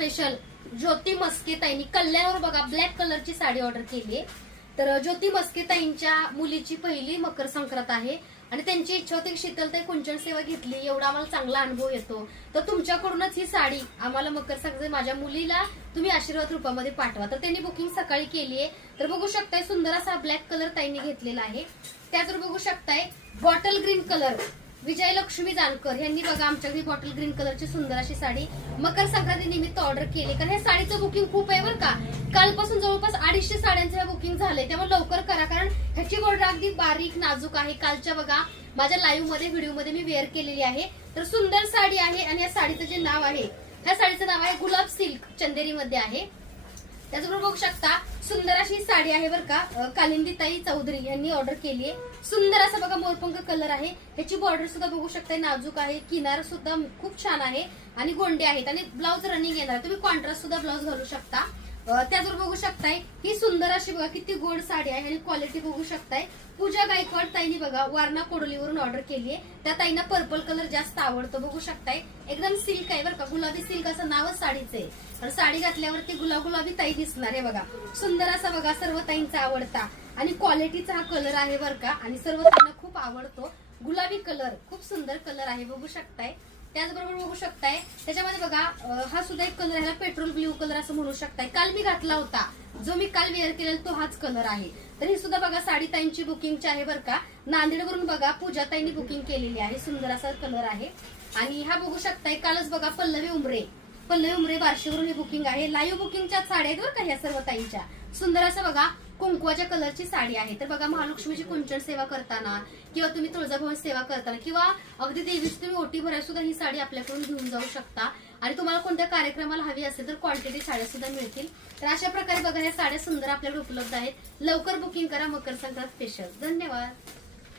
Special ज्योती मस्के ताईंनी कल्याणवर बघा black कलरची साडी ऑर्डर केली आहे। तर ज्योती मस्के ताईंच्या मुलीची पहिली मकर संक्रांत आहे आणि त्यांची इच्छा होती की शीतलताई कुंचन सेवा घेतली, एवढा आम्हाला चांगला अनुभव येतो, तर तुमच्याकडूनच ही साडी आम्हाला मकर संक्रांत माझ्या मुलीला तुम्ही आशीर्वाद रूपामध्ये पाठवा। तर त्यांनी बुकिंग सकाळी केली आहे। तर बघू शकताय सुंदर असा ब्लॅक कलर ताईंनी घेतलेला आहे। त्याचबरोबर बघू शकताय bottle green colour Vijayalakshmi Jankar यांनी बघा आमच्या घरी बॉटल ग्रीन कलरची सुंदर अशी साडी मकर संक्रांती निमित्त ऑर्डर केली। कारण या साडीचं बुकिंग खूप आहे बरं का, कालपासून जवळपास 250 साड्यांचं बुकिंग झालंय, त्यामुळे लवकर करा कारण ह्याची बॉर्डर अगदी बारीक नाजूक आहे। कालच्या बघा माझ्या लाईव्ह मध्ये व्हिडिओ मध्ये मी वेअर केलेली आहे। तर सुंदर साडी आहे आणि या साडीचं जे नाव आहे, ह्या साडीचं नाव आहे गुलाब सिल्क, चंदेरी मध्ये आहे। त्याचबरोबर बघू शकता सुंदर अशी साडी आहे बरं का, कालिंदीताई चौधरी यांनी ऑर्डर केली आहे। सुंदर असा बघा मोरपंख कलर आहे, ह्याची बॉर्डर सुद्धा बघू शकता नाजूक आहे, किनार सुद्धा खूप छान आहे आणि गोंडे आहेत आणि ब्लाऊज रनिंग येणार, तुम्ही कॉन्ट्रास्ट सुद्धा ब्लाऊज घालू शकता। त्याचबरोबर बघू शकताय ही सुंदर अशी बघा किती गोड साडी आहे आणि क्वालिटी बघू शकताय। पूजा गायकवाड ताईंनी बघा वारणा कोडोलीवरून ऑर्डर केली आहे, त्या ताईंना पर्पल कलर जास्त आवडतो, बघू शकताय एकदम सिल्क आहे बरं का, गुलाबी सिल्क असं नावच साडीचं आहे। तर साडी घातल्यावरती गुलाबी ताई दिसणार आहे बघा, सुंदर असा बघा सर्व ताईंचा आवडता आणि क्वालिटीचा हा कलर आहे बरं का आणि सर्व ताईंना खूप आवडतो। गुलाबी कलर खूप सुंदर कलर आहे बघू शकताय। त्याचबरोबर बघू शकताय त्याच्यामध्ये बघा हा सुद्धा एक कलर आहे, पेट्रोल ब्ल्यू कलर असं म्हणू शकताय, काल मी घातला होता, जो मी काल वेअर केलेला तो हाच कलर आहे। तर ही सुद्धा बघा साडी ताईंची बुकिंगची आहे बरं का, नांदेडवरून बघा पूजा ताईंनी बुकिंग केलेली आहे, सुंदर असा कलर आहे। आणि हा बघू शकताय कालच बघा पल्लवी उमरे बार्शीवरून ही बुकिंग आहे। लाईव्ह बुकिंगच्या साड्या आहेत बरं का ह्या सर्व ताईंच्या, सुंदर असं बघा कुंकवाच्या कलरची साडी आहे। तर बघा महालक्ष्मीची कुंचन सेवा करताना किंवा तुम्ही तुळजाभवानी सेवा करताना किंवा अगदी देवीची तुम्ही ओटी भरायला सुद्धा ही साडी आपल्याकडून घेऊन जाऊ शकता आणि तुम्हाला कोणत्या कार्यक्रमाला हवी असेल तर क्वांटिटी साड्या सुद्धा मिळतील। तर अशा प्रकारे बघा या साड्या सुंदर आपल्याकडे उपलब्ध आहेत, लवकर बुकिंग करा मकर संक्रांत स्पेशल। धन्यवाद।